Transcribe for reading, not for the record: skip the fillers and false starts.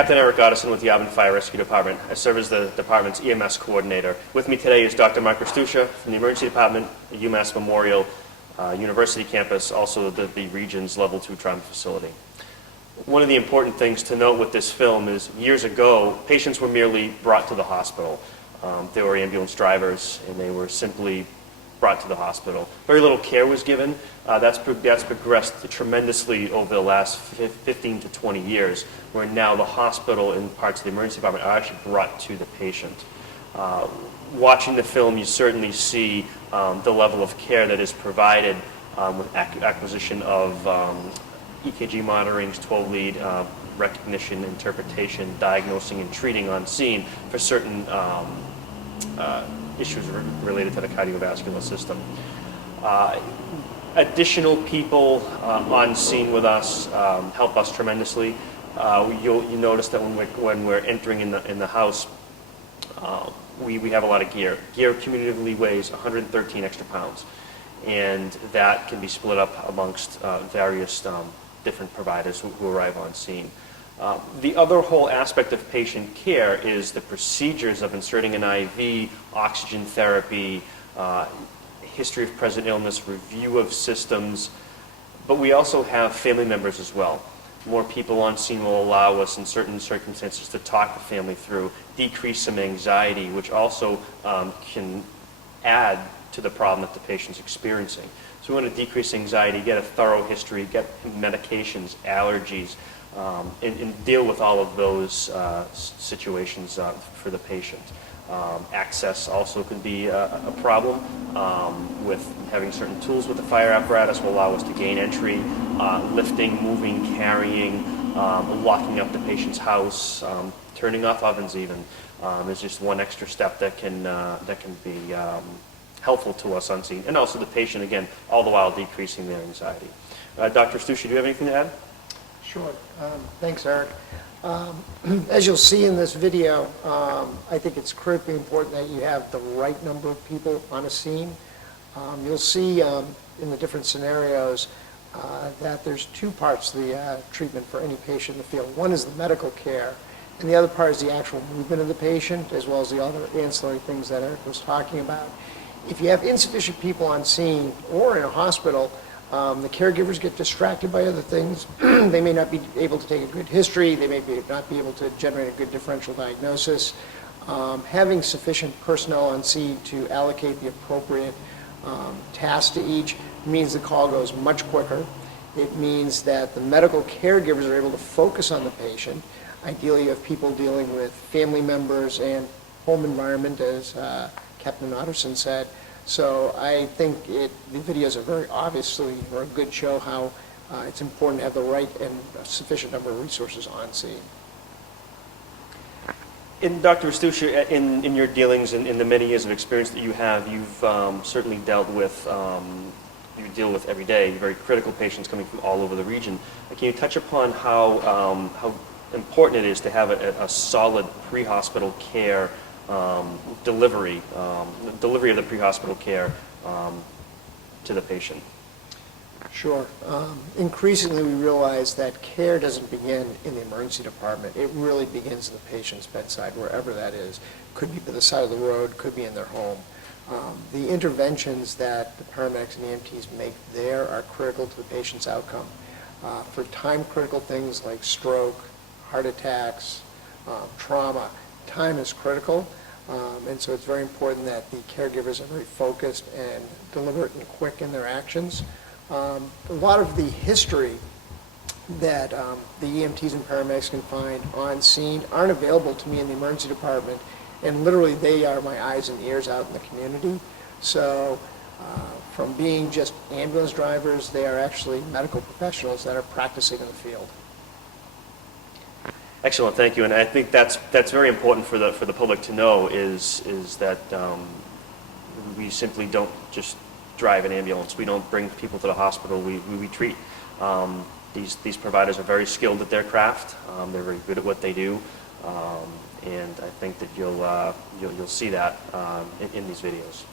Captain Eric Goddison with the Auburn Fire Rescue Department. I serve as the department's EMS coordinator. With me today is Dr. Mark Rastusha from the Emergency Department at UMass Memorial University campus, also the region's Level 2 trauma facility. One of the important things to note with this film is years ago, patients were merely brought to the hospital. They were ambulance drivers, and they were simply brought to the hospital. Very little care was given. That's progressed tremendously over the last 15 to 20 years, where now the hospital and parts of the emergency department are actually brought to the patient. Watching the film, you certainly see the level of care that is provided with acquisition of EKG monitorings, 12-lead recognition, interpretation, diagnosing, and treating on scene for certain issues related to the cardiovascular system. Additional people on scene with us help us tremendously. You notice that when we're entering in the house, we have a lot of gear. Gear cumulatively weighs 113 extra pounds, and that can be split up amongst various different providers who arrive on scene. The other whole aspect of patient care is the procedures of inserting an IV, oxygen therapy, history of present illness, review of systems, but we also have family members as well. More people on scene will allow us in certain circumstances to talk the family through, decrease some anxiety, which also can add to the problem that the patient's experiencing. So we want to decrease anxiety, get a thorough history, get medications, allergies, and deal with all of those situations for the patient. Access also could be a problem with having certain tools with the fire apparatus will allow us to gain entry, lifting, moving, carrying, locking up the patient's house, turning off ovens even is just one extra step that can be helpful to us on scene, and also the patient, again, all the while decreasing their anxiety. Dr. Rastusha, do you have anything to add? Sure. Thanks, Eric. As you'll see in this video, I think it's critically important that you have the right number of people on a scene. You'll see in the different scenarios that there's two parts to the treatment for any patient in the field. One is the medical care, and the other part is the actual movement of the patient, as well as the other ancillary things that Eric was talking about. If you have insufficient people on scene or in a hospital, the caregivers get distracted by other things. They may not be able to take a good history. They may not be able to generate a good differential diagnosis. Having sufficient personnel on scene to allocate the appropriate tasks to each means the call goes much quicker. It means that the medical caregivers are able to focus on the patient. Ideally, you have people dealing with family members and home environment, as Captain Otterson said. So I think the videos are very obviously a good show how it's important to have the right and sufficient number of resources on scene. And Dr. Rastusha, in your dealings and in the many years of experience that you have, you've certainly dealt with, you deal with every day, very critical patients coming from all over the region. Can you touch upon how important it is to have a solid pre-hospital care delivery of the pre-hospital care to the patient? Sure. Increasingly, we realize that care doesn't begin in the emergency department. It really begins at the patient's bedside, wherever that is. Could be by the side of the road, could be in their home. The interventions that the paramedics and EMTs make there are critical to the patient's outcome. For time-critical things like stroke, heart attacks, trauma, time is critical. And so it's very important that the caregivers are very focused and deliberate and quick in their actions. A lot of the history that the EMTs and paramedics can find on scene aren't available to me in the emergency department, and literally they are my eyes and ears out in the community. So from being just ambulance drivers, they are actually medical professionals that are practicing in the field. Excellent, thank you. And I think that's very important for the public to know is that we simply don't just drive an ambulance. We don't bring people to the hospital. We treat. These providers are very skilled at their craft. They're very good at what they do, and I think that you'll see that in these videos.